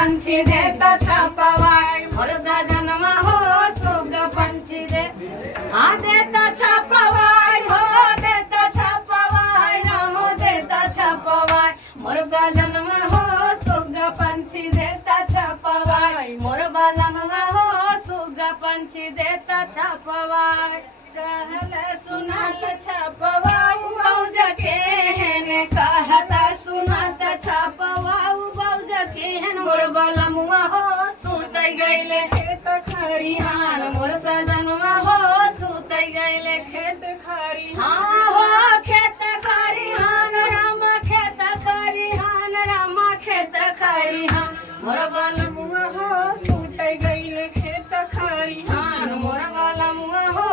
पंछी देता छपवाई मोर सजनवा हो सुग पंछी दे हाँ देता छपवाई हो देता छपवाई राम देता छपवाई मोर सजनवा हो सुग पंछी देता छपवाई मोर बालनवा हो सुग पंछी देता छपवाई कहले सुनात छपवाऊ बौज के हेने कहता सुनात छपवाऊ बौज के हेन मोर बलमुआ हो सुतै गइले खेत खरिहान मोर सजनवा हो सुतै गइले खेत खरिहान हाँ हो खेत खरिहान राम खेत खरिहान राम खेत खरिहान मोर बलमुआ हो सुतै गइले खेत खरिहान मोर बलमुआ हो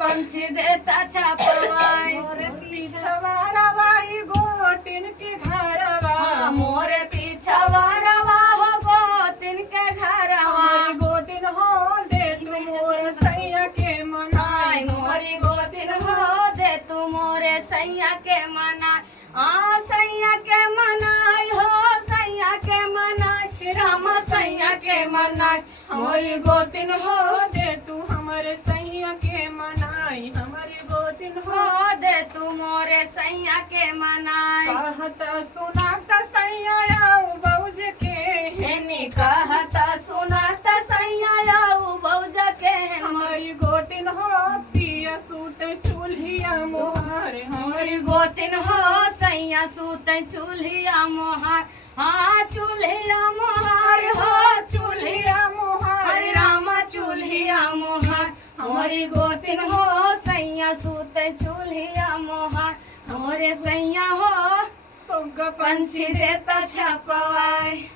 पंछी देता छपवाई मोर पीछवारवाई गोटिन के घरवा मोर पीछवारवा हो गोटिन के घरवा गोटिन हो दे तू मोर सैया के मनाई मोरी गोटिन हो दे तू मोरे सैया के मनाई हाँ सैया के मनाई हो सैया के मनाई राम सैया के मनाई मोरी गोटिन हो दे तू हमारे सैया के मनाई हमारी गोटिन हो दे तू मोरे सैया के मनाई कहता सुनाता सैया आऊ बौज के हेनी कहता सुनाता सैया आऊ बौज के हमारी गोटिन हो पिया सूते चूल्हिया मोहार हमारी गोटिन हो सैया सूते चूल्हिया मोहार हाँ चूल्हिया मोहार हो चूल्हिया मोहार रामा चूल्हिया मोहार हमारी गोतिन हो सैया सूते चूल्हिया मोहार मोरे सैया हो सुग पंछी देता छपवाई